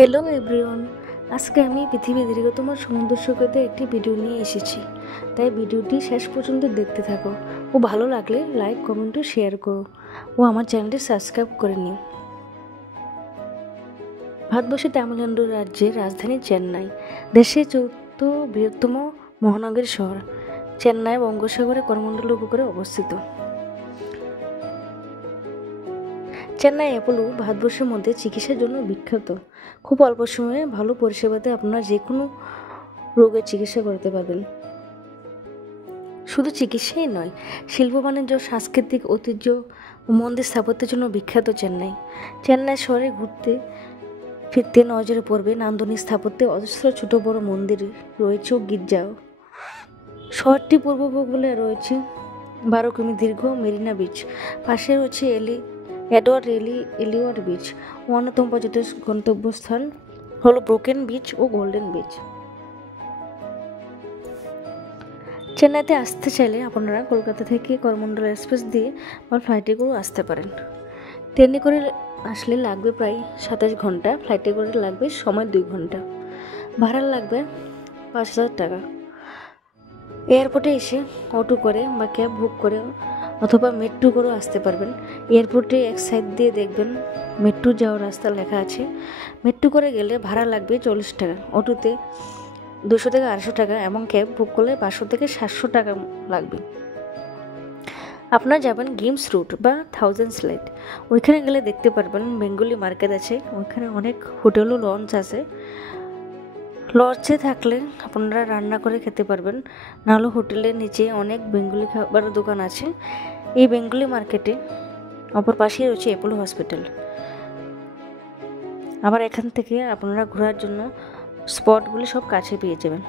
Hello everyone, আজকে আমি পৃথিবীর দীর্ঘতম সমুদ্র সৈকতে একটি ভিডিও নিয়ে এসেছি। তাই ভিডিওটি শেষ পর্যন্ত দেখতে থাকো ও ভালো লাগলে লাইক, কমেন্ট ও শেয়ার করো ও আমার চ্যানেলটি সাবস্ক্রাইব করে নিও। ভারতবর্ষের তামিলনাড়ু রাজ্যের রাজধানী চেন্নাই, দেশের চতুর্থ বৃহত্তম মহানগরী শহর। চেন্নাই বঙ্গোপসাগরের করমণ্ডলের উপকূলে অবস্থিত। চেন্নাই অ্যাপোলো ভারতবর্ষের মধ্যে চিকিৎসার জন্য বিখ্যাত। খুব অল্প সময়ে ভালো পরিষেবাতে আপনারা যে কোনো রোগের চিকিৎসা করতে পারবেন। শুধু চিকিৎসাই নয়, শিল্প বাণিজ্য, সাংস্কৃতিক ঐতিহ্য ও মন্দির স্থাপত্যের জন্য বিখ্যাত চেন্নাই। চেন্নাই শহরে ঘুরতে ফিরতে নজরে পড়বে নান্দনিক স্থাপত্যে অজস্র ছোট বড় মন্দির রয়েছে ও গির্জাও। শহরটি পূর্ব উপকূলে রয়েছে 12 কিমি দীর্ঘ মেরিনা বিচ, পাশে রয়েছে এলিওয়ার্ড বিচ। অন্যতম পর্যটন গন্তব্যস্থান হলো ব্রোকেন বিচ ও গোল্ডেন বিচ। চেন্নাইতে আসতে চাইলে আপনারা কলকাতা থেকে করমণ্ডল এক্সপ্রেস দিয়ে বা ফ্লাইটে করেও আসতে পারেন। ট্রেনে করে আসলে লাগবে প্রায় 27 ঘন্টা, ফ্লাইটে করে লাগবে সময় 2 ঘন্টা। ভাড়া লাগবে 5,000 টাকা। এয়ারপোর্টে এসে অটো করে বা ক্যাব বুক করে অথবা মেট্রো করেও আসতে পারবেন। এয়ারপোর্টে এক সাইড দিয়ে দেখবেন মেট্রো যাওয়ার রাস্তা লেখা আছে। মেট্রো করে গেলে ভাড়া লাগবে 40 টাকা, অটোতে 200 থেকে 250 টাকা এবং ক্যাব বুক করলে 500 থেকে 700 টাকা লাগবে। আপনারা যাবেন গেমস রুট বা 1000 স্লাইড, ওইখানে গেলে দেখতে পারবেন বেঙ্গলি মার্কেট আছে, ওইখানে অনেক হোটেল ও লঞ্চ আছে। লঞ্চে থাকলে আপনারা রান্না করে খেতে পারবেন, নাহলে হোটেলের নিচে অনেক বেঙ্গলি খাবারের দোকান আছে। এই বেঙ্গলি মার্কেটে অপর পাশেই রয়েছে অ্যাপোলো হসপিটাল। আবার এখান থেকে আপনারা ঘোরার জন্য স্পটগুলি সব কাছে পেয়ে যাবেন।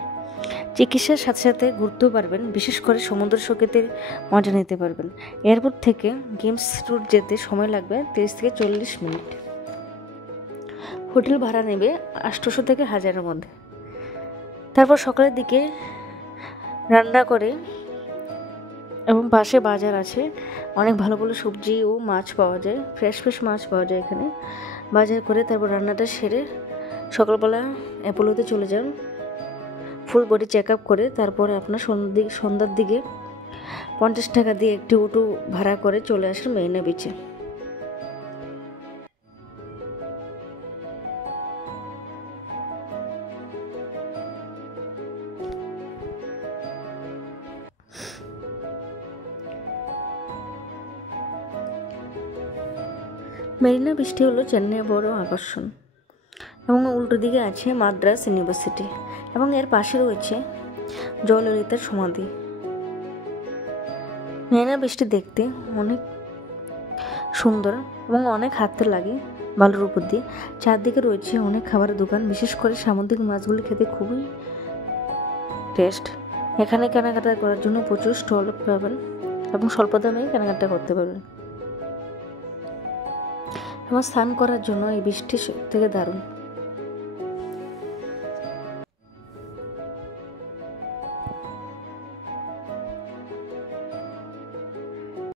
চিকিৎসার সাথে সাথে ঘুরতেও পারবেন, বিশেষ করে সমুদ্র সৈকতের মজা নিতে পারবেন। এয়ারপোর্ট থেকে গেমস রুট যেতে সময় লাগবে 30 থেকে 40 মিনিট। হোটেল ভাড়া নেবে 800 থেকে 1000-এর মধ্যে। তারপর সকালের দিকে রান্না করে এবং পাশে বাজার আছে, অনেক ভালো ভালো সবজি ও মাছ পাওয়া যায়, ফ্রেশ মাছ পাওয়া যায় এখানে। বাজার করে তারপর রান্নাটা সেরে সকালবেলা অ্যাপোলোতে চলে যান, ফুল বডি চেক আপ করে। তারপরে আপনার সন্ধ্যার দিকে 50 টাকা দিয়ে একটি অটো ভাড়া করে চলে আসেন মেরিনা বিচে। মেরিনা বিচটি হলো চেন্নাইয়ের বড় আকর্ষণ এবং উল্টো দিকে আছে মাদ্রাস ইউনিভার্সিটি এবং এর পাশে রয়েছে জয়ললিতার সমাধি। মেরিনা বিচটি দেখতে অনেক সুন্দর এবং অনেক হাঁটতে লাগে বালুর উপর দিয়ে। চারদিকে রয়েছে অনেক খাবারের দোকান, বিশেষ করে সামুদ্রিক মাছগুলি খেতে খুবই টেস্ট। এখানে কেনাকাটা করার জন্য প্রচুর স্টল পাবেন এবং স্বল্প দামেই কেনাকাটা করতে পারবেন। আমার স্নান করার জন্য এই বৃষ্টি থেকে দারুণ।